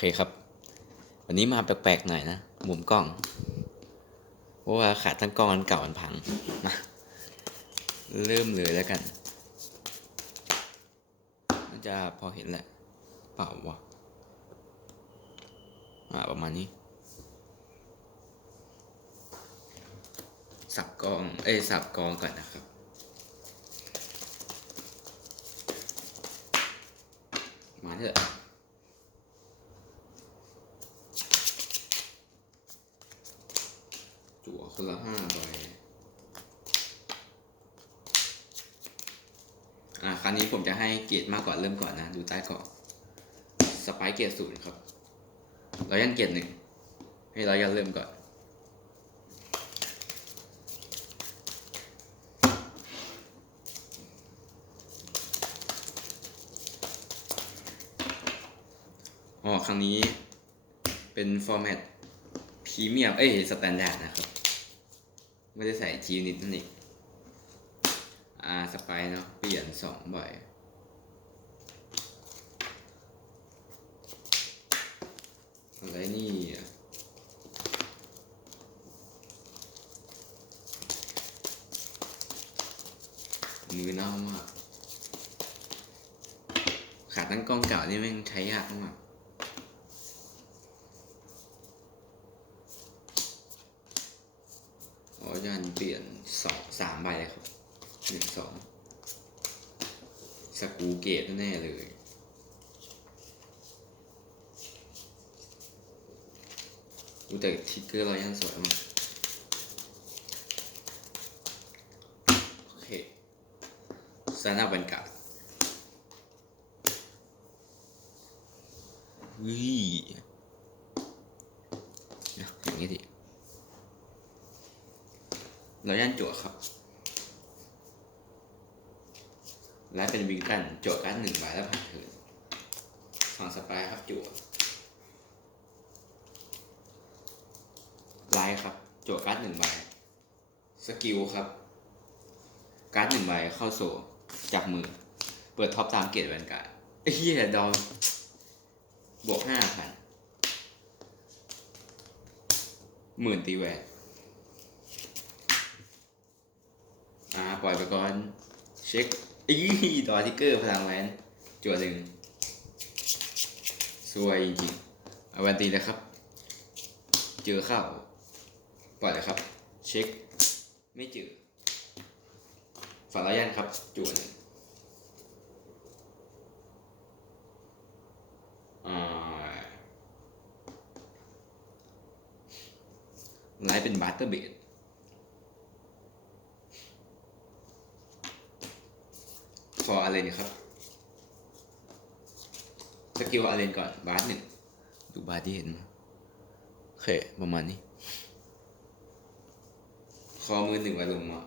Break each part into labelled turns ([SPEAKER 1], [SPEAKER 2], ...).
[SPEAKER 1] เคครับ วันนี้มาแปลกๆหน่อยนะ มุมกล้อง เพราะว่าขาตั้งกล้องอันเก่าอันพัง มา เริ่มเลยแล้วกันน่าจะพอเห็นแหละ เปล่าวะอ่าประมาณนี้ สับกอง เอ้ย สับกองก่อนนะครับมาเถอะ จั่วคนละห้าใบอ่าครั้งนี้ผมจะให้เกียรติมากกว่าเริ่มก่อนนะ ดูใต้เกาะสไปค์เกียรติศูนย์ครับร้อยยันเกียรติหนึ่งให้ร้อยยันเริ่มก่อนอ๋อครั้งนี้เป็นฟอร์แมตพรีเมียม เอ้ยสแตนดาร์ดนะครับ ไม่ได้ใส่จีนิดนั่นเองอ่าสไปร์เนาะเปลี่ยนสองใบอยอะไรนี่มือเน่ามากขาตั้งกล้องเก่านี่แม่งใช้ยากมาก อ๋อยัน เปลี่ยนสองสามใบเลยครับหนึ่งสองสกูเกตแน่เลย อูแต่ทิกเกอร์รอยยันสวยมากโอเคซานาบันกาวิอย่างนี้ดิ เราย่านจั่วครับ และเป็นวิงกันจั่วการ์หนึ่งใบแล้วผ่านเถินฝั่งสปายครับจั่วไลท์ครับจั่วการ์ดหนึ่งใบสกิลครับ การ์ดหนึ่งใบเข้าโซ่จากมือ เปิดท็อปตามเกตแวนการ์ดไอ้เหี้ยดอมบวกห้าพันหมื่นตีแวน อ่าปล่อยไปก่อน เช็คอีดอทิกเกอร์พลังแวนจั่วหนึ่งสวยจริงๆเอาแวนตีเลยครับ เจอเข้าปล่อยเลยครับ เช็ค ไม่เจอฝันร้อยยันครับ จั่วหนึ่งอ่าไลท์เป็นบัตเตอร์เบด ฟ อร์อาเลนครับ สกิลอาเลนก่อนบาสหนึ่งดูบาสที่เห็นโอเคประมาณนี้ คอมือหนึ่งไว้ลงมา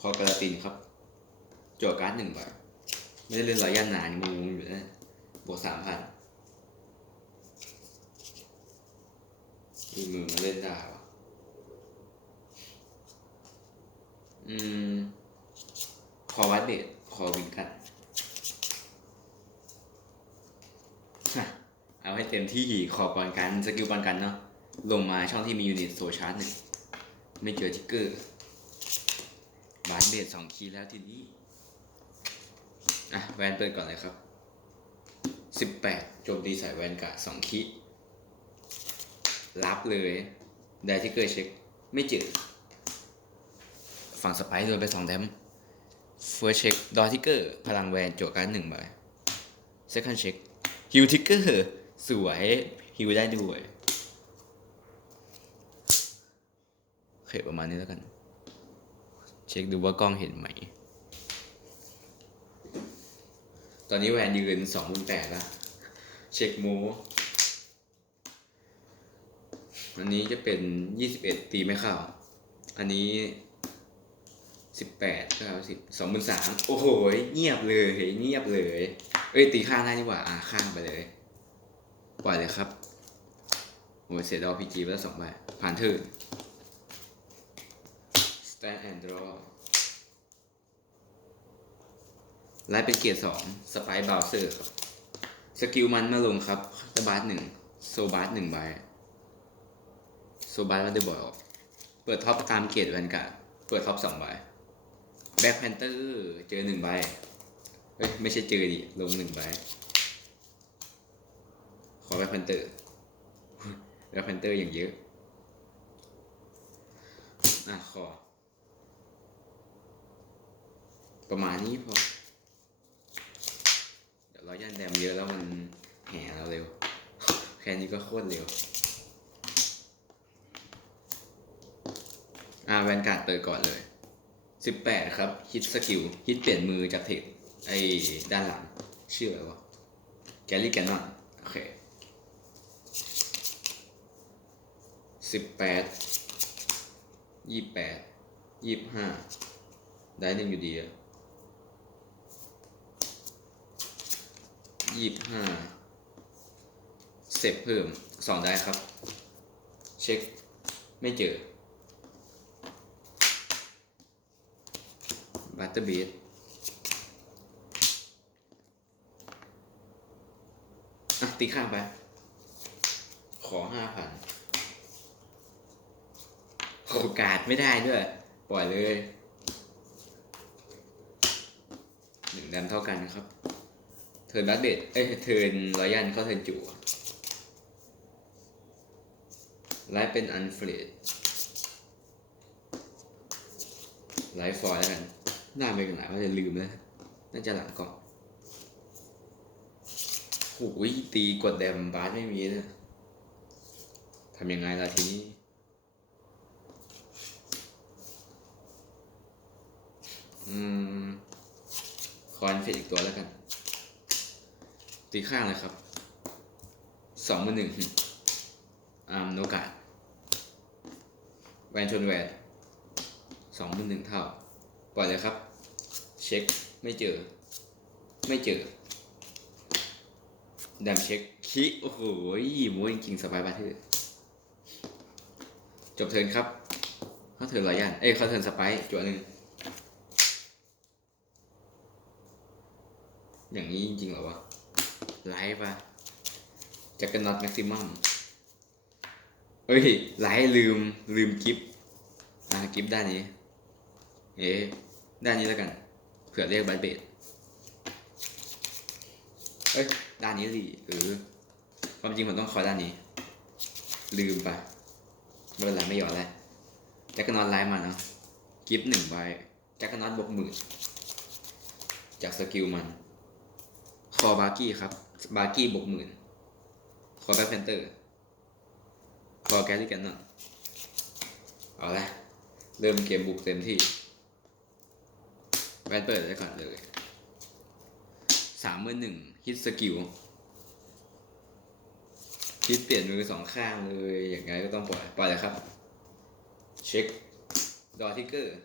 [SPEAKER 1] คอกระตินครับจวการ์ดหนึ่งใบไม่ได้เล่นรอยย่านนานงูอยู่นะบวกสามพันมีมือมาเล่นได้วะอืม อวัดเดทคอวิงกันเอาให้เต็มที่คอบอลกันสกิลบอลกันเนาะลงมาช่องที่มียูนิตโซชาร์จหนึ่งไม่เจอทิกเกอร์บาสเบสสองคีย์แล้วทีนี้ อะ แวนเปิดก่อนเลยครับสิบแปดโจมตีใส่แวนกะสองคีย์รับเลย ได้ทิกเกอร์เช็ค ไม่เจอ ฝั่งสไปซ์โดนไปสองแดม เฟิร์สเช็คดอทิกเกอร์พลังแวนโจทย์การหนึ่งใบเซคันด์เช็คฮิวทิกเกอร์สวยฮิวได้ด้วยโอเคประมาณนี้แล้วกัน เช็คดูว่ากล้องเห็นไหม ตอนนี้แวนยืนสองมุมแปดแล้วเช็คโมอันนี้จะเป็นยี่สิบเอ็ดตีไม่เข้า อันนี้ สิบแปดเก้าสิบสองหมื่นสามโอ้โหเงียบเลยเงียบเลย เอ้ยตีข้างได้ดีกว่าอ่าข้างไปเลยปล่อยเลยครับโอ้ยเสียดอพีจีไปแล้วสองใบผ่านเทิร์น stand and draw ไลท์เป็นเกียร์สองสไปร์บาวเซอร์ครับ สกิลมันมาลงครับสบาร์หนึ่งโซบาร์หนึ่งใบโซบาร์มันได้บอกเปิดท็อปตามเกรดแวนการ์ดเปิดท็อปสองใบ แบ็คแพนเตอร์เจอหนึ่งใบเอ้ยไม่ใช่เจอดิลงหนึ่งใบขอแบ็คแพนเตอร์แบ็คแพนเตอร์อย่างเยอะ อะขอ ประมาณนี้พอเดี๋ยวเราย่านแดมเยอะแล้วมันแห่เราเร็ว แค่นี้ก็โคตรเร็ว อ่าแวนการ์ดเปิดก่อนเลย สิบแปดครับฮิตสกิลฮิตเปลี่ยนมือจากเทคไอ้ด้านหลัง ชื่ออะไรวะแกลลี่แกนนอนโอเคสิบแปดยี่แปดยี่ห้าได้หนึ่งอยู่ดีอะยี่ห้าเสร็จเพิ่มสองได้ครับ เช็ค ไม่เจอ บัตเตอร์บีทอะตีข้างไป ขอห้าพันโอกาสไม่ได้ด้วย ปล่อยเลยหนึ่งดันเท่ากันครับ เทิร์นบัตเดดเอ้ย เทิร์นรอยันเข้าเทิร์นจู่ไลฟ์เป็นอันเฟรดไลฟ์ฟอร์แล้วกัน หน้าไปกันไหนว่าจะลืมแล้วน่าจะหลังก่อนโอ้ยตีกดแดมบาสไม่มีเลยทำยังไงล่ะทีนี้อืมคอนเฟดอีกตัวแล้วกัน ตีข้างเลยครับสองมือหนึ่งอ่ามโนกาดแวนชนแวนสองมื่นหนึ่งเท่า ปล่อยเลยครับ เช็คไม่เจอ ไม่เจอดมเช็คคิโอ้โหม้วนจริงสบายบาทือจบเทิร์นครับเขาเทิร์นรอยันเอ้ยเขาเทิร์นสไปจัวหนึ่งอย่างนี้จริงๆเหรอวะไลฟ์ปะจักรน็อตแม็กซิมัมเอ้ยไลฟ์ลืมลืมกิฟต์อ่ากิฟต์ด้านนี้ เอ๊ด้านนี้แล้วกัน ผื่อเรียกบัตเบดเอ้ยด้านนี้สิเออความจริงผมต้องคอยด้านนี้ ลืมไปไม่เป็นไรไม่หยอดแล้วแจ็คกนอนไลน์มาเนาะกิฟต์หนึ่งใบแจ็คกนอนบวกหมื่นจากสกิลมัน คอบาร์กี้ครับ บาร์กี้บวกหมื่นคอแบ็คแพนเตอร์คอแกลลี่กันนาะเอาละเริ่มเกมบุกเต็มที่ แวนเปิดไว้ก่อนเลยสามมือหนึ่งฮิตสกิลฮิตเปลี่ยนมือสองข้างเลยอย่างไงก็ต้องปล่อยปล่อยเลยครับ เช็คดอทิกเกอร์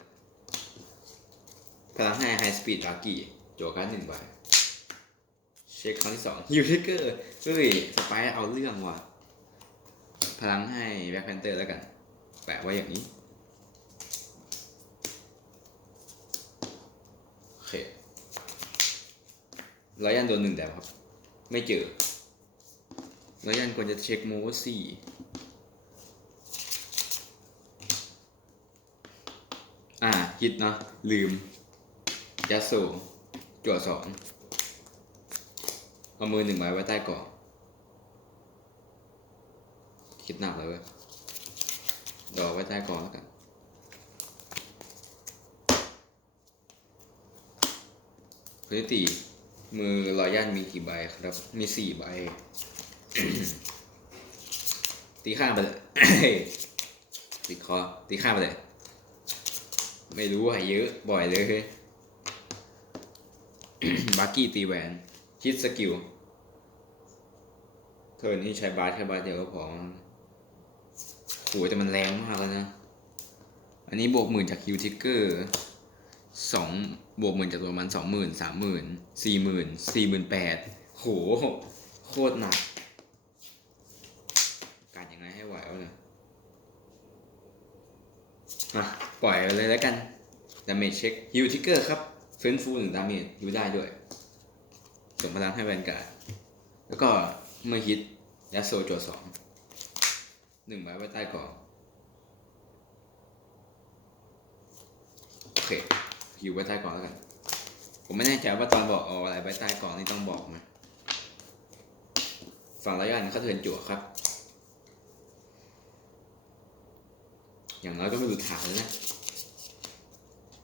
[SPEAKER 1] พลังให้ไฮสปีดลากี้โจการ์ดหนึ่งใบเช็คครั้งที่สองยูทิกเกอร์เฮ้ยสไปเอาเรื่องว่ะพลังให้แบ็คแพนเตอร์แล้วกัน แปะไว้อย่างนี้ โอเค ร้อยยันโดนหนึ่งแดวครับ ไม่เจอร้อยยันควรจะเช็คโมสี่อ่าฮิตเนาะลืมยัสโซจั่วสองเอามือหนึ่งใบไว้ใต้เกาะคิดหนักเลยเว้ยดอไว้ใต้เกาะแล้วกันพื้นตี มือรอยย่านมีกี่ใบครับ มีสี่ใบ ตีข้างไปเลยติดคอ ตีข้างไปเลย ไม่รู้ว่าเยอะ บ่อยเลยบักกี้ตีแหวน คิดสกิล เธอนี่ใช้บาสแค่บาสเดียวก็พอโหแต่มันแรงมากแล้วนะ อันนี้บวกหมื่นจากคิวทิกเกอร์สองบวกหมื่นจากตัวมันสองหมื่นสามหมื่นสี่หมื่นสี่หมื่นแปดโหโคตรหนัก การยังไงให้ไหววะเนี่ยมาปล่อยเลยแล้วกันดาเมจเช็คฮิวทิกเกอร์ครับเฟ้นฟูหนึ่งดาเมจฮิวได้ด้วยส่งพลังให้แวนการ์ดแล้วก็เมื่อฮิตยัดโซจดสองหนึ่งใบไว้ใต้กล่องโอเค อยู่ไว้ใต้กล่องแล้วกัน ผมไม่แน่ใจว่าตอนบอกเอาอะไรไว้ใต้กล่องนี่ต้องบอกไหมฝั่งระยะนี้เขาเทินจั่วครับ อย่างน้อยก็ไม่หลุดฐานแล้วนะ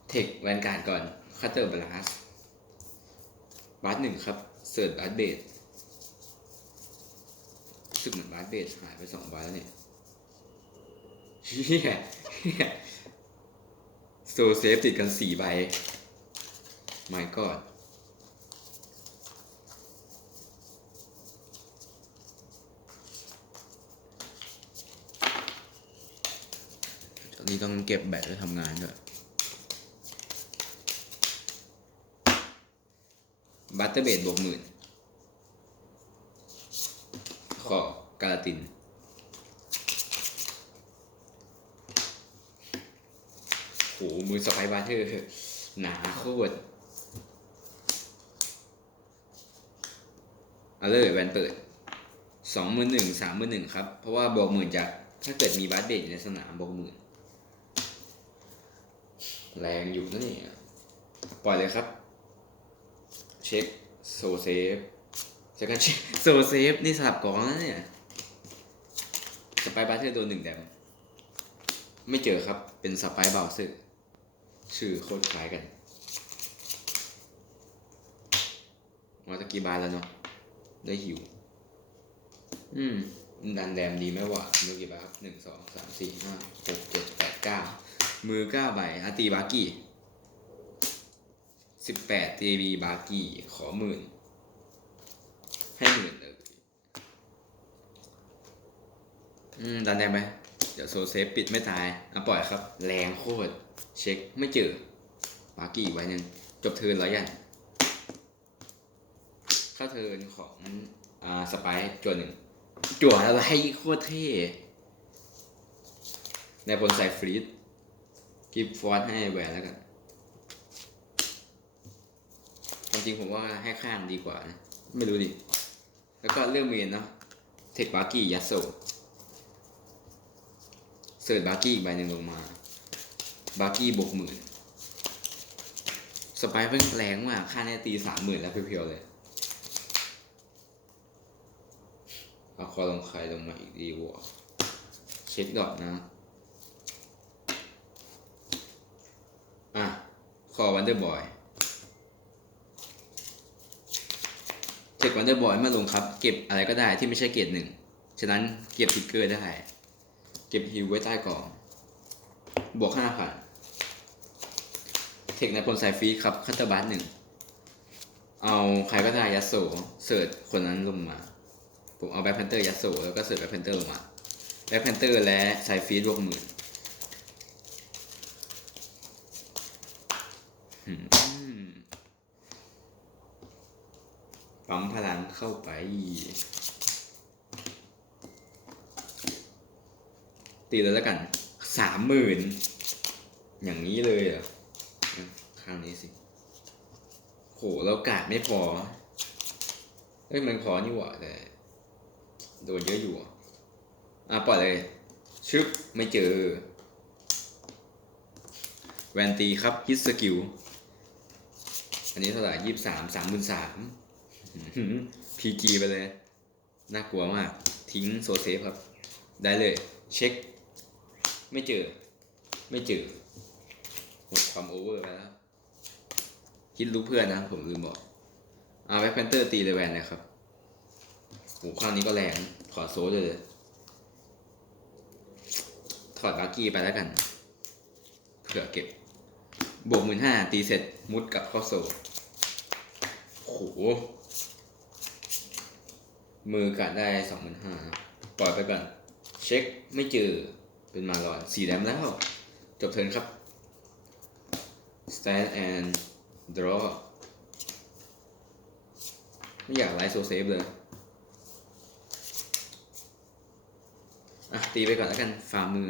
[SPEAKER 1] เทคแวนการ์ดก่อนคัตเตอร์บลัสบาสหนึ่งครับ เสิร์ชบาสเบสรู้สึกเหมือนบาสเบสหายไปสองใบแล้วเนี่ยเฮียเหี้ย โซเซฟติดกันสี่ใบไม่กอดตอนนี้ต้องเก็บแบตไว้ทำงานด้วยบัตเตอร์เบดบวกหมื่น ขอ กาลาติน โห มือสไปบัตเตอร์หนาโคตรเอาเลยแวนเปิดสองหมื่นหนึ่งสามหมื่นหนึ่งครับ เพราะว่าบวกหมื่นจากถ้าเกิดมีบัตเบดอยู่ในสนามบวกหมื่นแรงอยู่นะเนี่ปล่อยเลยครับ เช็คโซเซฟจากการเช็คโซเซฟนี่สลับกองแล้วเนี่ยสไปบัตเทอร์โดนหนึ่งแดมไม่เจอครับเป็นสไปเบลซึ ชื่อโคตรคล้ายกันมาตะกี้บานแล้วเนาะได้หิว อืมดันแดมดีไหมวะมือกี่บครับหนึ่งสองสามสี่ห้าหกเจ็ดแปดเก้ามือเก้าใบอาตีบากี้สิบแปด JB บาร์กี้ขอหมื่น ให้หมื่นเลยอืมดันได้ไหมเดี๋ยวโซเซฟปิดไม่ตายอะปล่อยครับ แรงโคตร เช็คไม่เจอบากี่ไว้หนึ่งจบเทิร์นแล้วยันเข้าเทิร์นของอ่าสไปร์จวนหนึ่งจั่วอะไรโคตรเท่ในบนใส่ฟรีดกิฟฟอร์ดให้แหวนแล้วกันความจริงผมว่าให้ข้างดีกว่านะไม่รู้ดิ แล้วก็เรื่องเมนเนาะเทคบาร์กี้ยัสโซเสิร์ชบาร์กี้อีกใบหนึ่งลงมา บาร์กี้บวกหมื่นสไปร์เพิ่งแรงมาก ค่าแน่ตีสามหมื่นแล้วเพียวๆเลยเอาคอลงใครลงมาอีกดีวะเช็คดอทนะ อะ คอวันเดอร์บอยเจ็กวันเดอร์บอยมาลงครับ เก็บอะไรก็ได้ที่ไม่ใช่เกรดหนึ่ง ฉะนั้นเก็บทิกเกอร์ได้ เก็บฮิวไว้ใต้กล่อง บวกห้าพัน เทคในพลสายฟรีครับคัตเตอร์บัสหนึ่ง เอาใครก็ได้ยัสโซเสิร์ชคนนั้นลงมา ผมเอาแบ็คแพนเตอร์ยัสโซแล้วก็เสิร์ชแบ็คแพนเตอร์ลงมาแบ็คแพนเตอร์และสายฟรีบวกหมื่นปั๊มพลังเข้าไป ตีเลยแล้วกันสามหมื่นอย่างนี้เลยเหรออะ ข้างนี้สิ โหเรากาดไม่พอ เอ้ยมันพอนี่หว่าแต่โดนเยอะอยู่ อะปล่อยเลย ชึบ ไม่เจอ แวนตีครับฮิตสกิล อันนี้เท่าไหร่ยี่สิบสามสามหมื่นสามพีจีไปเลย น่ากลัวมาก ทิ้งโซเซฟครับ ได้เลย เช็ค ไม่เจอ ไม่เจอหมดความโอเวอร์ไปแล้ว คิดรู้เพื่อนนะผมลืมบอกเอาแบ็คแพนเตอร์ตีเลแวนนะครับโหคราวนี้ก็แรงถอดโซเลยเลยถอดบาร์กี้ไปแล้วกันเผื่อเก็บบวกหมื่นห้าตีเสร็จมุดกลับข้าโซ่โหมือกัดได้สองหมื่นห้าปล่อยไปก่อน เช็คไม่เจอเป็นมาลอนสี่แดมแล้ว จบเทิร์นครับ stand and draw ไม่อยากไลฟ์โซเซฟเลยอะตีไปก่อนแล้วกันฝ่ามือ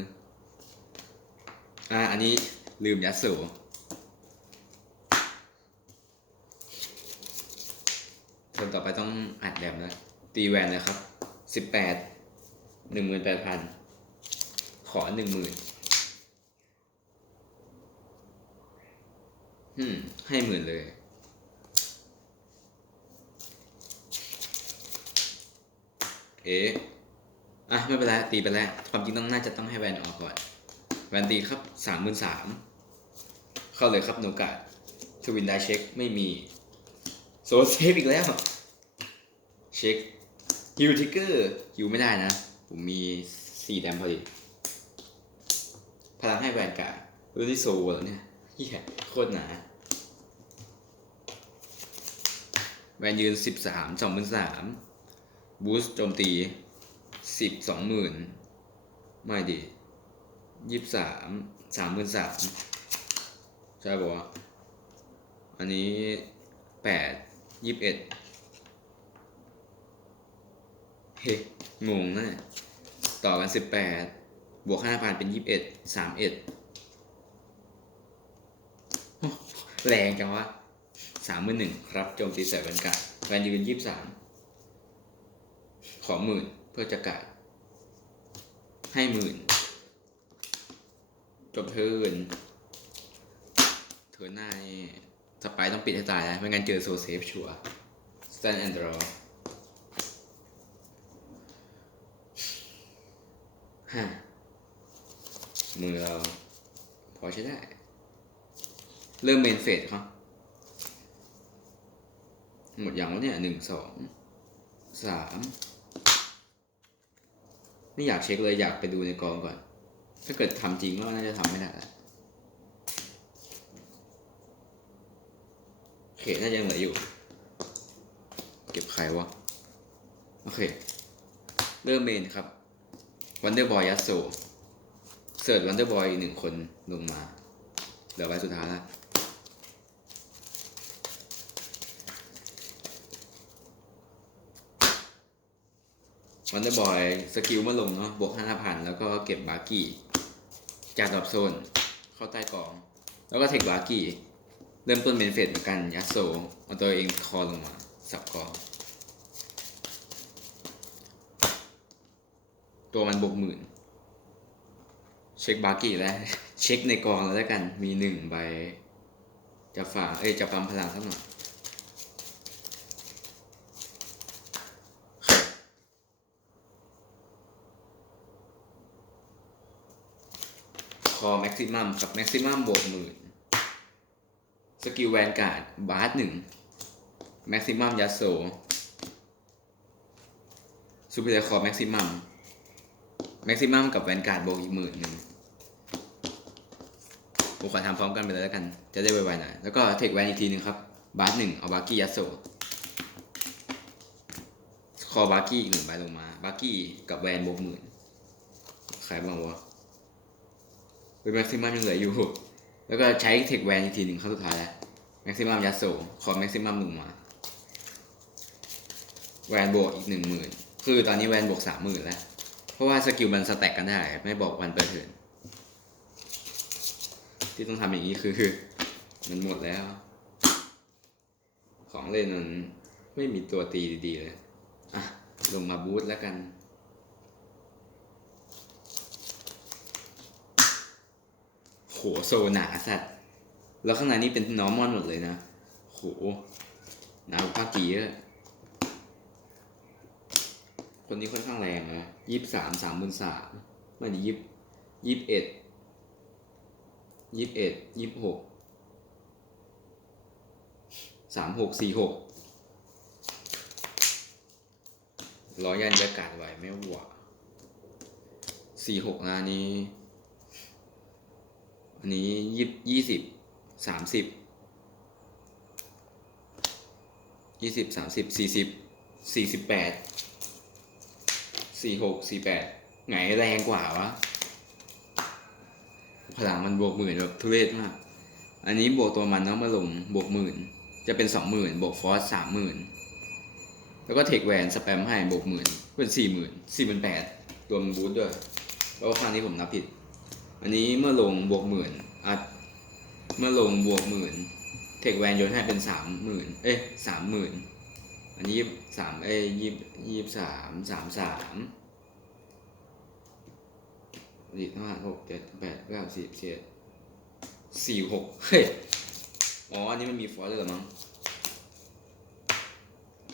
[SPEAKER 1] อะอันนี้ลืมยัดสูเทิร์นต่อไปต้องอัดแดมแล้วตีแวนเลยครับ สิบแปด หนึ่งหมื่นแปดพัน ขอหนึ่งหมื่น อืม ให้หมื่นเลย เอ๊ะอะ ไม่เป็นไร ตีไปแล้ว ความจริงต้องน่าจะต้องให้แวนออกก่อน แวนตีครับสามหมื่นสามเข้าเลยครับโนกาทวินได้เช็คไม่มี โซเซฟอีกแล้ว เช็คฮิวทิกเกอร์ฮิวไม่ได้นะ ผมมีสี่แดมพอดี พลังให้แวนการ์ดรู้ที่โซลแล้วเนี่ยเฮียโคตรหนา แวนยืนสิบสามสองหมื่นสามบูสต์โจมตีสิบสองหมื่นไม่ดียี่สามสามหมื่นสามใช่ปะวะอันนี้แปดยี่สิบเอ็ดเฮ้งงนะเนี่ยต่อกันสิบแปดบวกห้าพันเป็นยี่สิบเอ็ดสามเอ็ดแรงจังวะ สามหมื่นหนึ่งครับโจมตีใส่แวนการ์ดแวนยืนยี่สิบสามขอหมื่นเพื่อจะกาดให้หมื่นจบเทิร์นเทิร์นหน้านี่สไปต้องปิดให้ตายนะไม่งั้นเจอโซเซฟชัวร์ stand and draw ฮะมือเราพอใช้ได้ เริ่มเมนเฟสครับ หมดอย่างแล้วเนี่ยหนึ่งสองสามไม่อยากเช็คเลยอยากไปดูในกองก่อน ถ้าเกิดทำจริงก็น่าจะทำไม่ได้ละโอเคน่าจะยังเหลืออยู่ เก็บใครวะ โอเค เริ่มเมนครับวันเดอร์บอยยัสโซเสิร์ชวันเดอร์บอยหนึ่งคนลงมา เหลือไว้สุดท้ายละ วันเดอร์บอยสกิลมื่อลงเนาะบวกห้าพันแล้วก็เก็บบากี้จากดรอปโซน เข้าใต้กอง แล้วก็เทคบากี้เริ่มต้นเมนเฟสเหมือนกันยัสโซเอาตัวเองคอลงมา สับกองตัวมันบวกหมื่นเช็คบากี้แล้ว เช็คในกองแล้วแล้วกันมีหนึ่งใบจะฝากเอ้ยจะปั๊มพลังสักหน่อย คอแม็กซิมัมกับแม็กซิมัมบวกหมื่นสกิลแวนการ์ดบาร์สหนึ่งแม็กซิมัมยัสโซซูเปอร์คอแม็กซิมัมแม็กซิมัมกับแวนการ์ดบวกอีกหมื่นหนึ่งผมขอทำพร้อมกันไปเลยแล้วกัน จะได้ไวๆหน่อย แล้วก็เทคแวนอีกทีหนึ่งครับ บาร์สหนึ่งเอาบาร์กี้ยัสโซคอบาร์กี้อีกหนึ่งใบลงมา บาร์กี้กับแวนบวกหมื่นใครบ้างวะ เป็นแม็กซิมัมยังเหลืออยู่ แล้วก็ใช้เทคแวนอีกทีหนึ่งเข้าสุดท้ายแล้วแม็กซิมัมยัสโซขอแม็กซิมัมลงมาแวนบวกอีกหนึ่งหมื่นคือตอนนี้แวนบวกสามหมื่นแล้ว เพราะว่าสกิลมันสแต็กกันได้ ไม่บอกวันเปิดเทินที่ต้องทำอย่างนี้คือ มันหมดแล้ว ของเล่นมันไม่มีตัวตีดีๆเลย อะ ลงมาบูทแล้วกัน โหโซหนาสัตว์แล้วข้างในนี่เป็นนอร์มอนหมดเลยนะโหหนาวภาคกีเยอะคนนี้ค่อนข้างแรงนะยี่สิบสามสามหมื่นสามไม่ดียี่ยี่สิบเอ็ดยี่สิบเอ็ดยี่สิบหกสามหกสี่หกร้อยยันยากาศไหวไม่หวสี่หกนะอันนี้ อันนี้ยี่ยี่สิบสามสิบยี่สิบสามสิบสี่สิบสี่สิบแปดสี่หกสี่แปดไงแรงกว่าวะพลังมันบวกหมื่นแบบทุเรศมาก อันนี้บวกตัวมันเนาะมาลงบวกหมื่นจะเป็นสองหมื่นบวกฟอสสามหมื่นแล้วก็เทคแวนสแปมให้บวกหมื่นเป็นสี่หมื่นสี่หมื่นแปดรวมบูทด้วย แล้วครั้งนี้ผมนับผิด อันนี้เมื่อลงบวกหมื่นอะเมื่อลงบวกหมื่นเทคแวนโยนให้เป็นสามหมื่นเอ๊ะสามหมื่นอันนี้สามเอ้ยยี่ยี่สามสามสามสี่ห้าหกเจ็ดแปดเก้าสิบเจ็ดสี่หกเฮ้ยอ๋ออันนี้มันมีฟอสเลยหรอมั้ง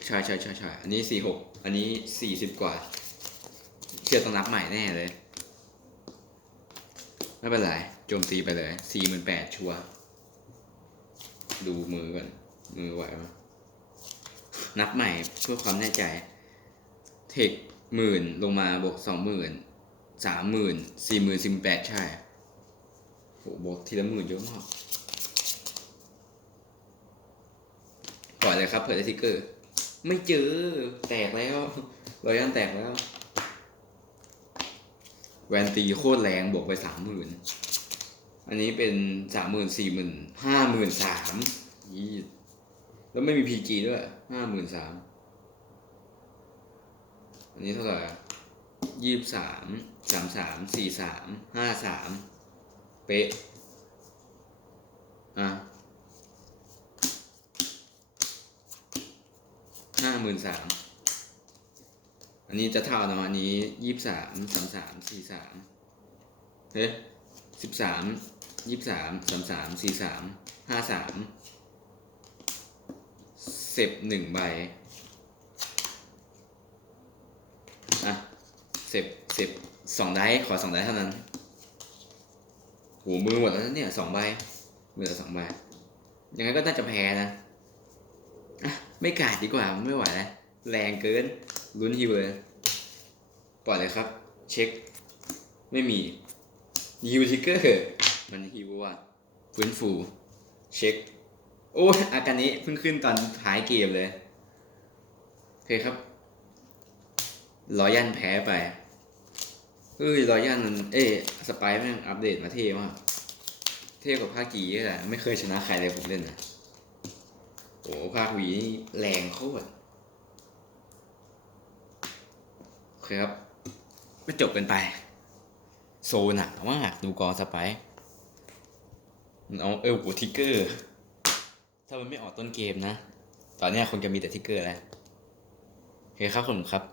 [SPEAKER 1] ใช่ใช่ใช่ใช่อันนี้สี่หกอันนี้สี่สิบกว่าเชื่อต้องนับใหม่แน่เลย ไม่เป็นไรโจมตีไปเลยสี่หมื่นแปดชัว ดูมือก่อน มือไหวไหมนับใหม่เพื่อความแน่ใจ เทคหมื่นลงมาบวกสองหมื่นสามหมื่นสี่หมื่นสี่แปดใช่โหบวกทีละหมื่นเยอะมากปล่อยเลยครับเผื่อได้ทิกเกอร์ ไม่เจอ แตกแล้วรอยยันแตกแล้ว แวนตีโคตรแรงบวกไปสามหมื่นอันนี้เป็นสามหมื่นสี่หมื่นห้าหมื่นสามยี่แล้วไม่มีพีจีด้วยห้าหมื่นสามอันนี้เท่าไหร่ยี่สามสามสามสี่สามห้าสามเป๊ะอะห้าหมื่นสาม อันนี้จะเท่าเนาะอันนี้ยี่สามสามสามสี่สามเฮ้ยสิบสามยี่สามสามสามสี่สามห้าสามเสพหนึ่งใบอะเสพเสพสองได้ขอสองได้เท่านั้นโหมือหมดแล้วเนี่ยสองใบมือสองใบยังไงก็น่าจะแพ้นะอะไม่กาดดีกว่าไม่ไหวแล้วแรงเกิน ลุ้นฮิวเลยปล่อยเลยครับ เช็ค ไม่มีฮิวทิกเกอร์มันฮิวว่ะฟื้นฟู เช็ค โอ้อาการนี้เพิ่งขึ้นตอนท้ายเกมเลยโอเคครับรอยันแพ้ไปเฮ้ยรอยันมันเอ้ยสไปร์ม่งอัปเดตมาเท่มากเท่กว่าภาคกีเลยอะไม่เคยชนะใครเลยผมเล่นนะโอ้ภาควีนี่แรงโคตรโอ เคครับไม่จบกันไป โซหนักมากดูกอสไปนเอาเอลกูทิกเกอร์ ถ้ามันไม่ออกต้นเกมนะ ตอนนี้คนจะมีแต่ทิกเกอร์แล้วโอเคครับผมครับ